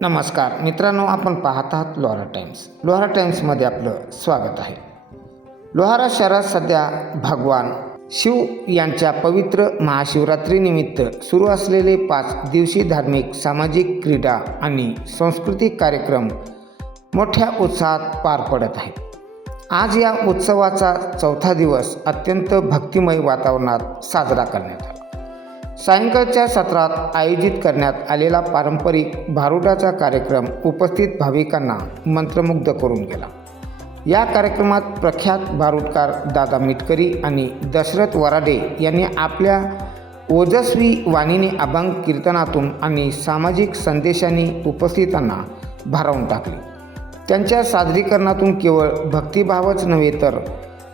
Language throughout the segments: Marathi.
नमस्कार मित्रांनो, आपण पाहत आहात लोहारा टाइम्स. लोहारा टाइम्समध्ये आपलं स्वागत आहे. लोहारा शहरात सध्या भगवान शिव यांच्या पवित्र महाशिवरात्रीनिमित्त सुरू असलेले 5 दिवसीय धार्मिक, सामाजिक, क्रीडा आणि सांस्कृतिक कार्यक्रम मोठ्या उत्साहात पार पडत आहेत. आज या उत्सवाचा 4था दिवस अत्यंत भक्तिमय वातावरणात साजरा करण्यात आला. सायंकाळच्या सत्रात आयोजित करण्यात आलेला पारंपरिक भारुडाचा कार्यक्रम उपस्थित भाविकांना मंत्रमुग्ध करून गेला. या कार्यक्रमात प्रख्यात भारुडकार दादा मिटकरी आणि दशरथ वराडे यांनी आपल्या ओजस्वी वाणीने, अभंग, कीर्तनातून आणि सामाजिक संदेशांनी उपस्थितांना भारावून टाकले. त्यांच्या सादरीकरणातून केवळ भक्तिभावच नव्हे तर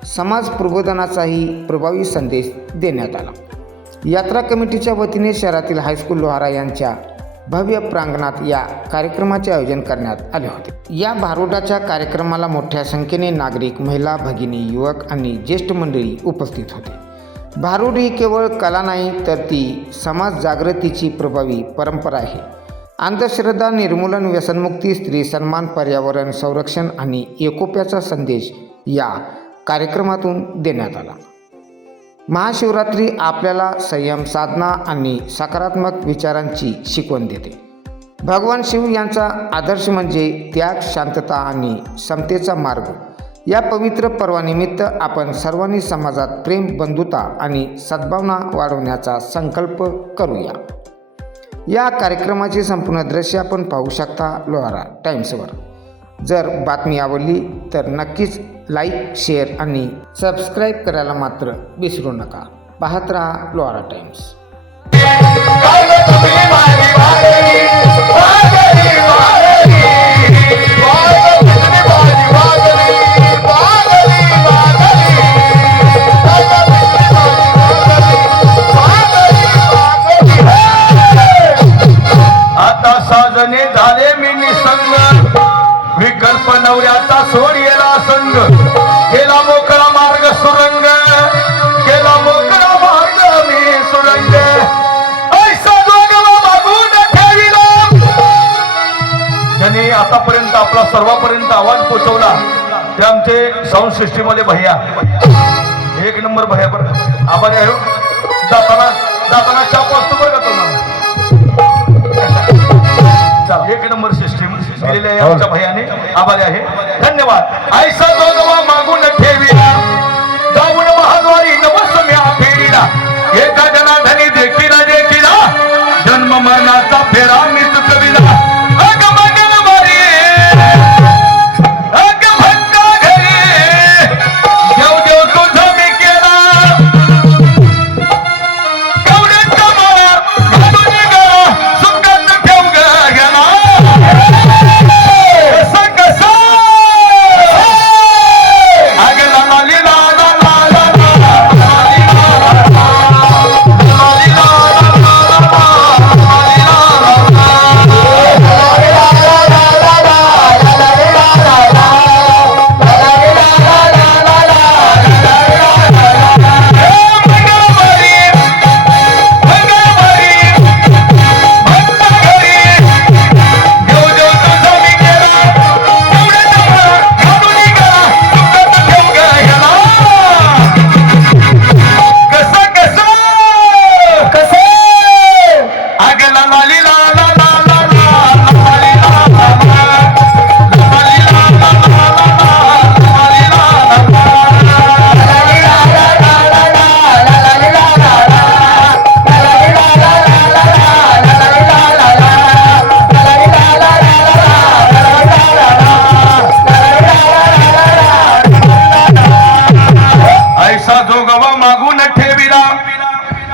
समाज प्रबोधनाचाही प्रभावी संदेश देण्यात आला. यात्रा कमिटीच्या वतीने शहरातील हायस्कूल लोहारा यांच्या भव्य प्रांगणात या कार्यक्रमाचे आयोजन करण्यात आले होते. या भारुडाच्या कार्यक्रमाला मोठ्या संख्येने नागरिक, महिला, भगिनी, युवक आणि ज्येष्ठ मंडळी उपस्थित होते. भारुड ही केवळ कला नाही तर ती समाज जागृतीची प्रभावी परंपरा आहे. अंधश्रद्धा निर्मूलन, व्यसनमुक्ती, स्त्री सन्मान, पर्यावरण संरक्षण आणि एकोप्याचा संदेश या कार्यक्रमातून देण्यात आला. महाशिवरात्री आपल्याला संयम, साधना आणि सकारात्मक विचारांची शिकवण देते. भगवान शिव यांचा आदर्श म्हणजे त्याग, शांतता आणि समतेचा मार्ग. या पवित्र पर्वानिमित्त आपण सर्वांनी समाजात प्रेम, बंधुता आणि सद्भावना वाढवण्याचा संकल्प करूया. या कार्यक्रमाचे संपूर्ण दृश्य आपण पाहू शकता लोहारा टाइम्सवर. जर बातमी आवडली तर नक्कीच लाईक, शेअर आणि सबस्क्राईब करायला मात्र विसरू नका. पाहत रहा लोहारा टाइम्स. आता साजने झाले मी निसंग, विकल्प नवऱ्याचा सोडलेला संग, केला मोकळा मार्ग सुरंग, केला मोकळा मार्ग मी सुरंग. ऐसा जोगवा मागून ठेविला, ज्याने आतापर्यंत आपला सर्वांपर्यंत आवाज पोचवला ते आमचे साऊंड सिस्टीममध्ये भैया, 1 नंबर भैया. बरं आभारी आहे. जाताना चाप वाजतो बरं का तुम्हाला. 1 नंबर सिस्टीम दिलेले आहे आमच्या भैयाने, आभारी आहे, धन्यवाद. ऐसा जोगवा मागून ठेविला, जाऊन महाद्वारी नवसम्या फेरीला, एका जनाधनी देखीला जन्म मरणाचा फेरा मी चुकविला. अग मंगल मारी, अग भक्ता घरी, देव देव तुझा मी केला, कवड्याचा माळा घालून गेला, सुखात ठेव गेला.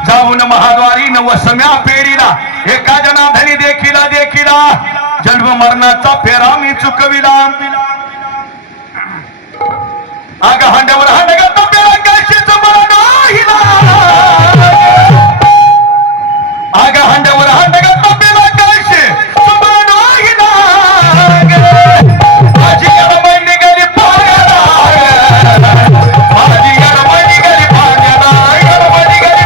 जाऊन महाद्वारी नवसम्या पेरीला, एका जनाधनी देखीला जन्म मरणाचा फेरा मी चुकविला. अग हांड्यावर हांडगा तपेला कशीच मला नाहीला, अग हांड्यावर हांडगा तपेला कशी मला नाहीला. माझी गरबाई निघाली पाण्याला, माझी गरबाई निघाली पाण्याला, गरबाई निघाली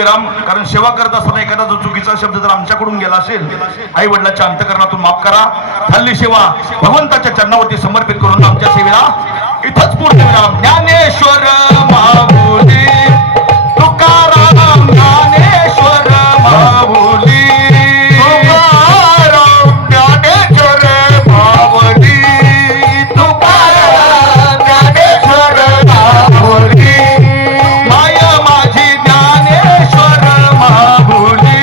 पूर्णविराम. कारण सेवा करत असताना एखादा जो चुकीचा शब्द जर आमच्याकडून गेला असेल, आई वडिलांच्या अंतकरणातून माफ करा. हल्ली सेवा भगवंताच्या चरणावरती समर्पित करून आमच्या सेवेला इथंच पूर्णविराम. ज्ञानेश्वर माऊली तुकाराम, ज्ञानेश्वर माऊली तुकाराम, ज्ञानेश्वर माऊली तुकाराम, ज्ञानेश्वर माऊली. माया माझी ज्ञानेश्वर माऊली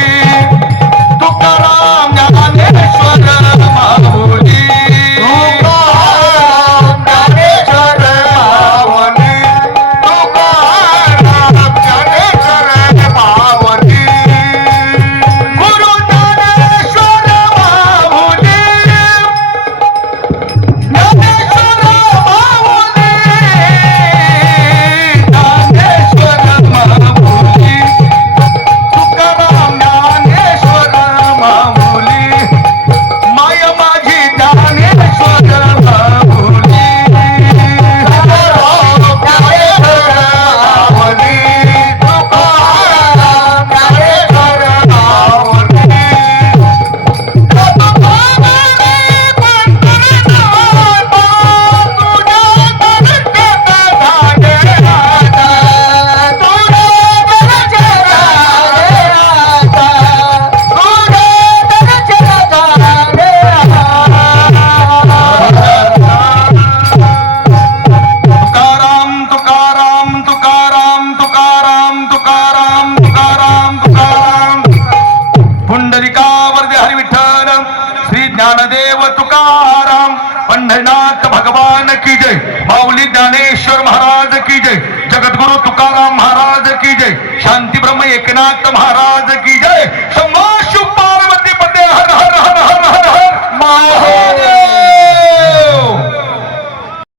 तुकाराम, ज्ञानेश्वर माऊली तुकाराम, ज्ञानेश्वर माऊली तुकाराम, ज्ञानेश्वर माऊली. गुरु ज्ञानेश्वर माऊली, ज्ञानेश्वर माऊली, ज्ञानेश्वर माऊली तुकाराम, ज्ञानेश्वर माऊली. माय माझी ज्ञानेश्वर माऊली तुकाराम, ज्ञानेश्वर माऊली तुकाराम, ज्ञानेश्वर माऊली. तुकाराम तुकाराम तुकाराम तुकाराम तुकाराम तुकाराम तुकाराम. पुंडलिकावरदे हरी विठ्ठल. श्री ज्ञानदेव तुकाराम. पंढरीनाथ भगवान की जय. माऊली ज्ञानेश्वर महाराज की जय. जगद्गुरु तुकाराम महाराज की जय. शांती ब्रह्म एकनाथ महाराज की जय.